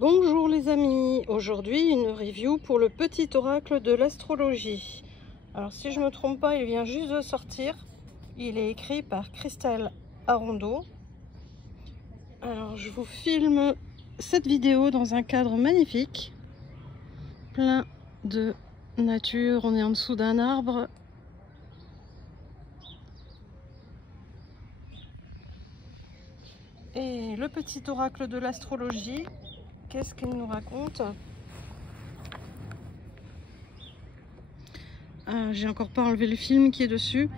Bonjour les amis, aujourd'hui une review pour le petit oracle de l'astrologie. Alors si je ne me trompe pas, il vient juste de sortir. Il est écrit par Christelle Arondeau. Alors je vous filme cette vidéo dans un cadre magnifique, plein de nature. On est en dessous d'un arbre. Et le petit oracle de l'astrologie, qu'est-ce qu'il nous raconte? J'ai encore pas enlevé le film qui est dessus.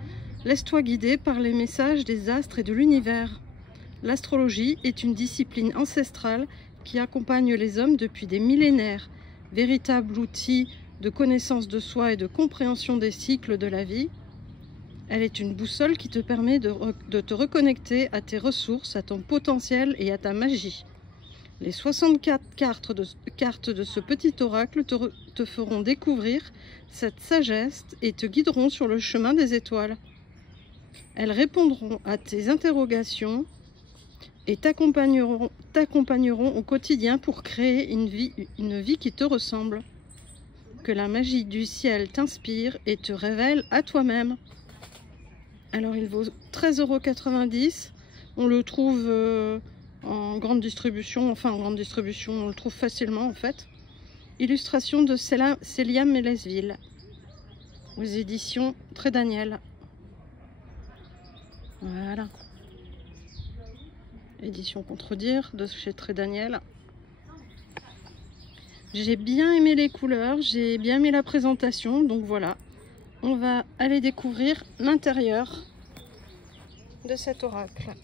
Laisse-toi guider par les messages des astres et de l'univers. L'astrologie est une discipline ancestrale qui accompagne les hommes depuis des millénaires. Véritable outil de connaissance de soi et de compréhension des cycles de la vie, elle est une boussole qui te permet de te reconnecter à tes ressources, à ton potentiel et à ta magie. Les 64 cartes de ce petit oracle te feront découvrir cette sagesse et te guideront sur le chemin des étoiles. Elles répondront à tes interrogations et t'accompagneront au quotidien pour créer une vie qui te ressemble. Que la magie du ciel t'inspire et te révèle à toi-même. Alors il vaut 13,90 €. On le trouve en grande distribution, on le trouve facilement en fait. Illustration de Célia Mélesville aux éditions Très Daniel. Voilà. Édition Contredire de chez Très Daniel. J'ai bien aimé les couleurs, j'ai bien aimé la présentation, donc voilà. On va aller découvrir l'intérieur de cet oracle.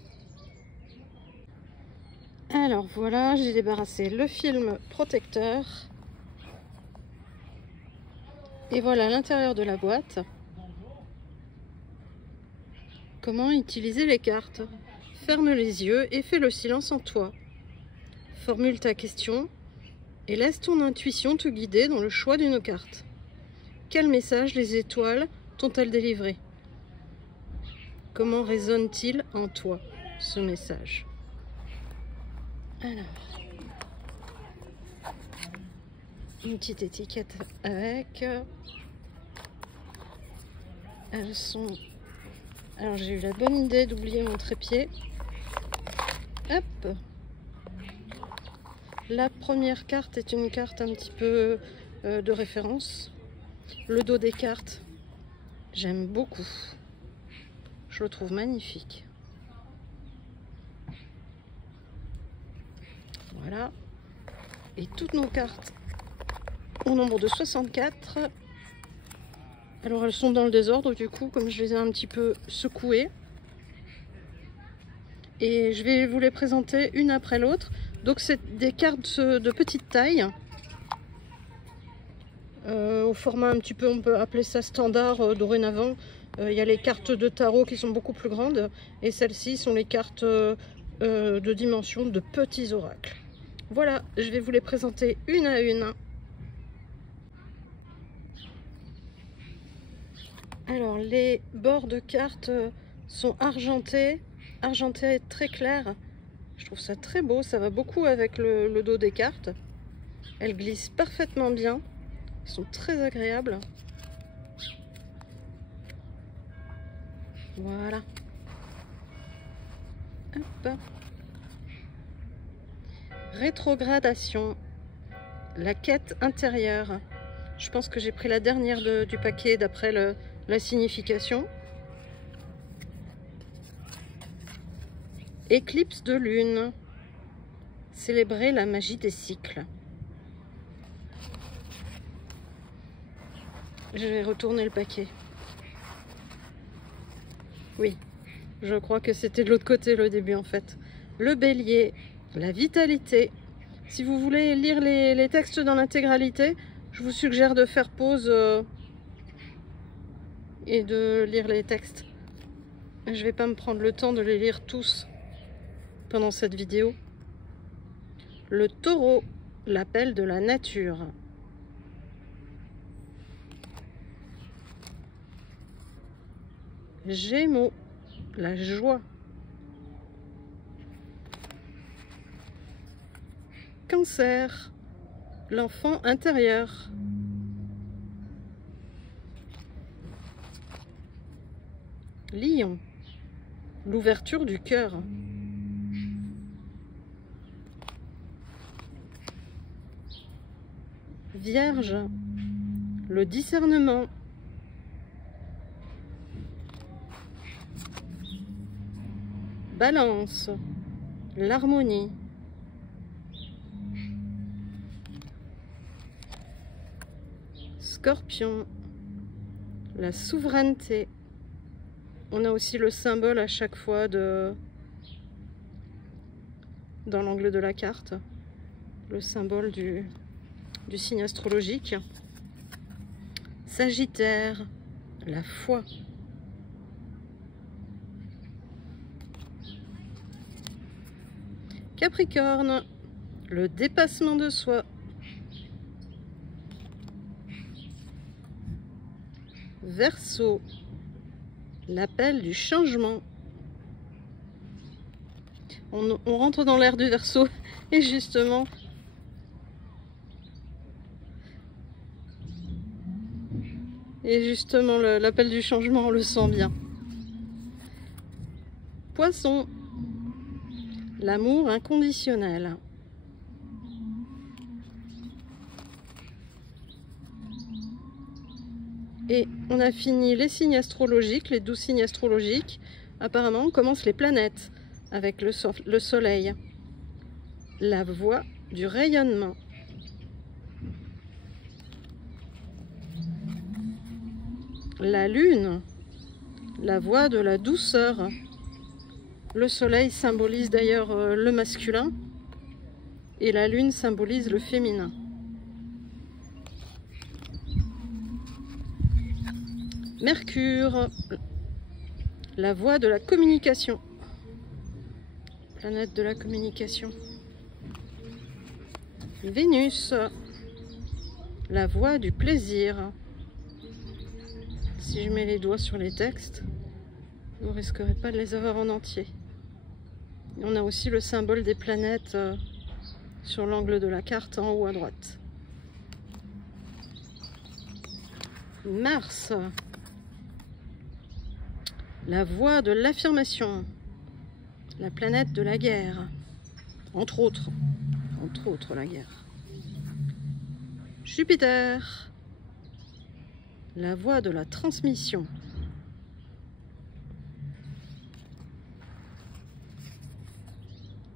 Alors voilà, j'ai débarrassé le film protecteur. Et voilà l'intérieur de la boîte. Comment utiliser les cartes? Ferme les yeux et fais le silence en toi. Formule ta question et laisse ton intuition te guider dans le choix d'une carte. Quel message les étoiles t'ont-elles délivré? Comment résonne-t-il en toi, ce message? Alors, une petite étiquette avec. Elles sont... Alors j'ai eu la bonne idée d'oublier mon trépied. Hop. La première carte est une carte un petit peu de référence. Le dos des cartes, j'aime beaucoup. Je le trouve magnifique. Voilà. Et toutes nos cartes au nombre de 64. Alors elles sont dans le désordre du coup, comme je les ai un petit peu secouées. Et je vais vous les présenter une après l'autre. Donc c'est des cartes de petite taille. Au format un petit peu, on peut appeler ça standard dorénavant. Il y a les cartes de tarot qui sont beaucoup plus grandes. Et celles-ci sont les cartes de dimension de petits oracles. Voilà, je vais vous les présenter une à une. Alors les bords de cartes sont argentés très clairs. Je trouve ça très beau, ça va beaucoup avec le dos des cartes. Elles glissent parfaitement bien, elles sont très agréables. Voilà. Hop. Rétrogradation, la quête intérieure. Je pense que j'ai pris la dernière du paquet d'après la signification. Éclipse de lune, célébrer la magie des cycles. Je vais retourner le paquet. Oui, je crois que c'était de l'autre côté le début en fait. Le bélier, la vitalité. Si vous voulez lire les textes dans l'intégralité, je vous suggère de faire pause et de lire les textes. Je vais pas me prendre le temps de les lire tous pendant cette vidéo. Le taureau, l'appel de la nature. Gémeaux, la joie. Cancer, l'enfant intérieur. Lion, l'ouverture du cœur. Vierge, le discernement. Balance, l'harmonie. Scorpion, la souveraineté. On a aussi le symbole à chaque fois dans l'angle de la carte, le symbole du signe astrologique. Sagittaire, la foi. Capricorne, le dépassement de soi. Verseau, l'appel du changement. On rentre dans l'ère du Verseau et justement l'appel du changement, on le sent bien. Poisson, l'amour inconditionnel. Et on a fini les signes astrologiques, les 12 signes astrologiques. Apparemment, on commence les planètes avec le soleil. La voie du rayonnement. La lune, la voie de la douceur. Le soleil symbolise d'ailleurs le masculin et la lune symbolise le féminin. Mercure, la voie de la communication. Planète de la communication. Vénus, la voie du plaisir. Si je mets les doigts sur les textes, vous ne risquerez pas de les avoir en entier. Et on a aussi le symbole des planètes sur l'angle de la carte en haut à droite. Mars, la voie de l'affirmation, la planète de la guerre, entre autres la guerre. Jupiter, la voie de la transmission.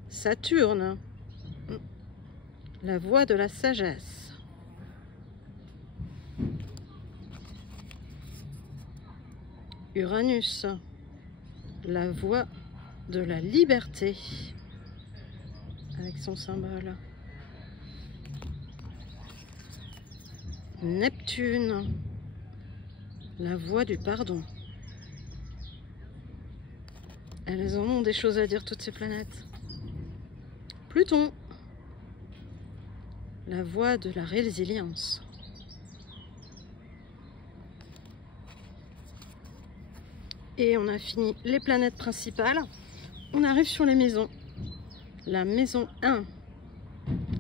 Saturne, la voie de la sagesse. Uranus, la voie de la liberté, avec son symbole. Neptune, la voie du pardon. Elles en ont des choses à dire, toutes ces planètes. Pluton, la voie de la résilience. Et on a fini les planètes principales. On arrive sur les maisons. La maison 1,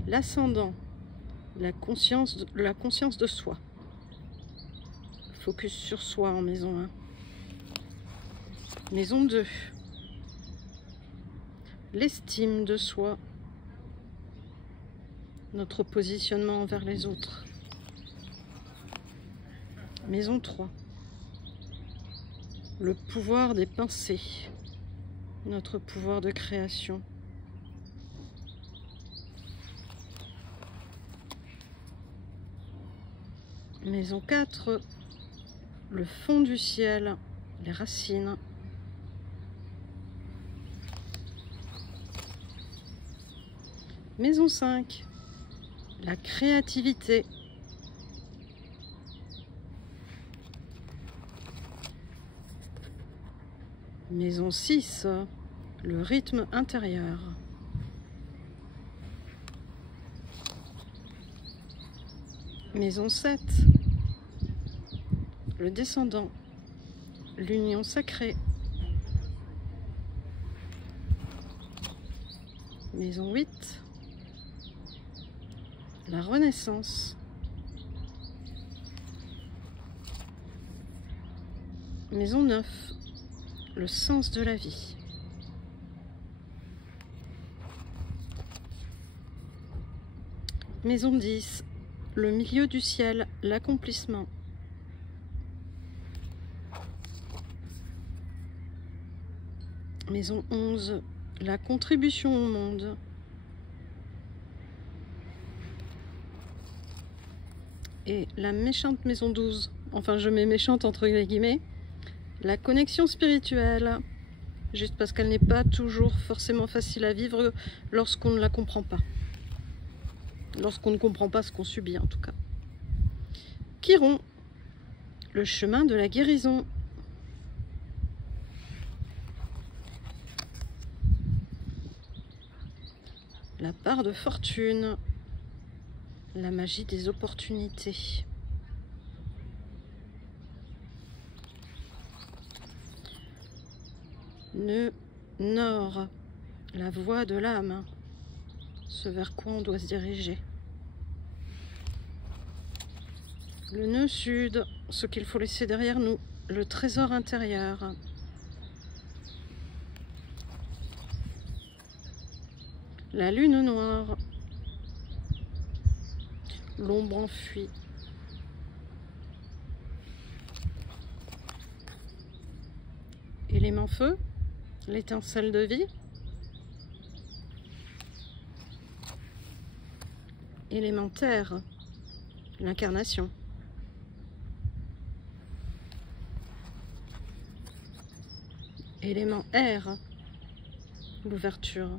l'ascendant, la conscience de soi. Focus sur soi en maison 1. Maison 2, l'estime de soi, notre positionnement envers les autres. Maison 3, le pouvoir des pensées, notre pouvoir de création. Maison 4, le fond du ciel, les racines. Maison 5, la créativité. Maison 6, le rythme intérieur. Maison 7, le descendant, l'union sacrée. Maison 8, la renaissance. Maison 9, le sens de la vie. Maison 10, le milieu du ciel, l'accomplissement. Maison 11, la contribution au monde. Et la méchante maison 12, enfin je mets méchante entre guillemets, la connexion spirituelle, juste parce qu'elle n'est pas toujours forcément facile à vivre lorsqu'on ne la comprend pas. Lorsqu'on ne comprend pas ce qu'on subit en tout cas. Chiron, le chemin de la guérison. La part de fortune, la magie des opportunités. Nœud nord, la voie de l'âme, ce vers quoi on doit se diriger. Le nœud sud, ce qu'il faut laisser derrière nous, le trésor intérieur. La lune noire, l'ombre enfuie. Élément feu, l'étincelle de vie. Élément terre, l'incarnation. Élément air, l'ouverture.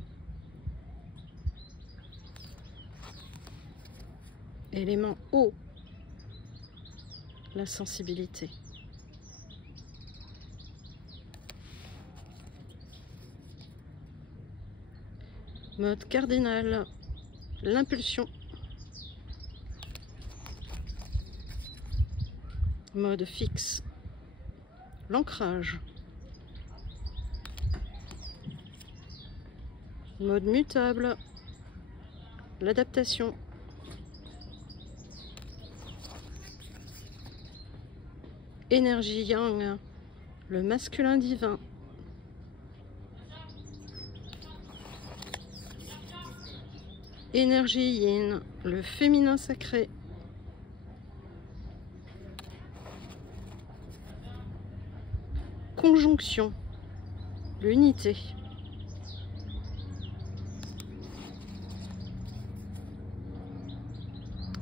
Élément eau, la sensibilité. Mode cardinal, l'impulsion. Mode fixe, l'ancrage. Mode mutable, l'adaptation. Énergie yang, le masculin divin. Énergie yin, le féminin sacré. Conjonction, l'unité.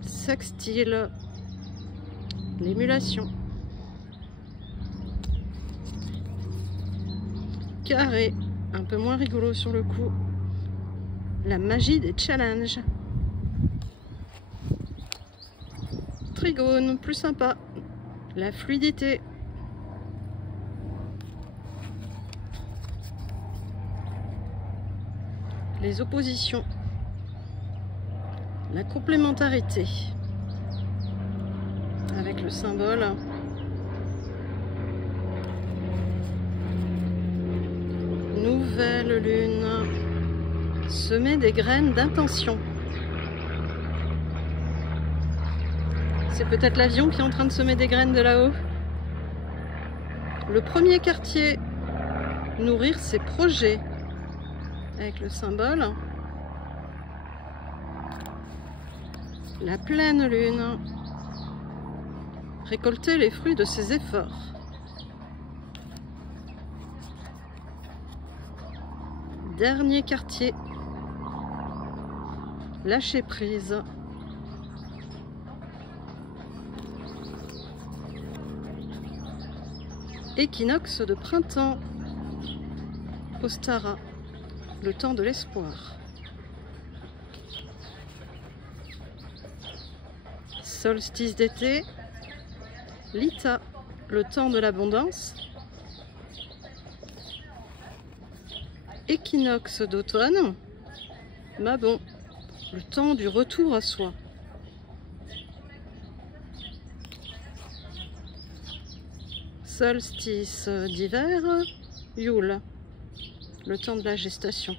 Sextile, l'émulation. Carré, un peu moins rigolo sur le coup, la magie des challenges. Trigone, plus sympa, la fluidité. Les oppositions, la complémentarité, avec le symbole. Nouvelle lune, semer des graines d'intention. C'est peut-être l'avion qui est en train de semer des graines de là-haut. Le premier quartier, nourrir ses projets, avec le symbole. La pleine lune, récolter les fruits de ses efforts. Dernier quartier, lâcher prise. Équinoxe de printemps, Ostara, le temps de l'espoir. Solstice d'été, Lita, le temps de l'abondance. Équinoxe d'automne, Mabon, le temps du retour à soi. Solstice d'hiver, Yule, le temps de la gestation.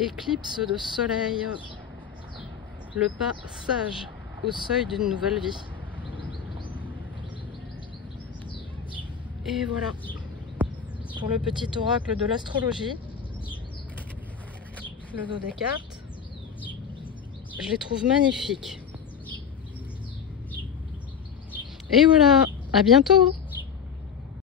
Éclipse de soleil. Le passage au seuil d'une nouvelle vie. Et voilà pour le petit oracle de l'astrologie. Le dos des cartes. Je les trouve magnifiques. Et voilà, à bientôt!